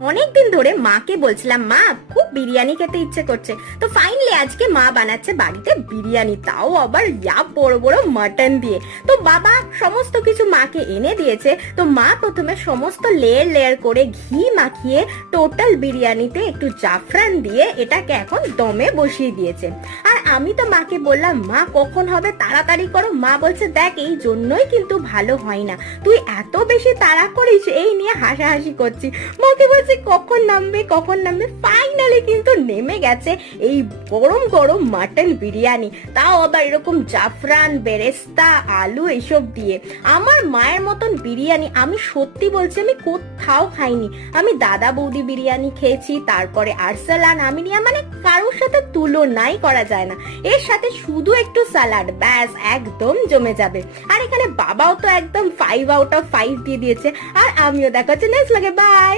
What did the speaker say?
অনেকদিন ধরে মাকে বলছিলাম, মা খুব বিরিয়ানি খেতে ইচ্ছে করছে। তো ফাইনালি আজকে মা বানাচ্ছে বাড়িতে বিরিয়ানি, তাও আবার বড় বড় মাটন দিয়ে। তো বাবা সমস্ত কিছু মাকে এনে দিয়েছে। তো মা প্রথমে সমস্ত লেয়ার লেয়ার করে ঘি মাখিয়ে টোটাল বিরিয়ানিতে একটু জাফরান দিয়ে এটাকে এখন দমে বসিয়ে দিয়েছে। আর আমি তো মাকে বললাম, মা কখন হবে, তাড়াতাড়ি করো। মা বলছে, দেখ এই জন্যই কিন্তু ভালো হয় না, তুই এত বেশি তাড়া করিস। এই নিয়ে হাসাহাসি করছি। মাকে বলছি কখন নামবে কখন নামবে, ফাইনালি কিন্তু নেমে গেছে এই গরম গরম মাটন বিরিয়ানি, তাও আবার এরকম জাফরান বেরেস্তা আলু এসব দিয়ে। আমার মায়ের মতন বিরিয়ানি আমি সত্যি বলছি আমি কোথাও খাইনি। আমি দাদা বৌদি বিরিয়ানি খেয়েছি, তারপরে আরসালান আমিনিয়া, মানে কারোর সাথে তুলনাই করা যায় না। এর সাথে শুধু একটু সালাড, ব্যাস একদম জমে যাবে। আর এখানে বাবাও তো একদম 5 আউট অফ 5 দিয়ে দিয়েছে। আর আমিও দেখা হচ্ছে নেক্সট লাগে, বাই।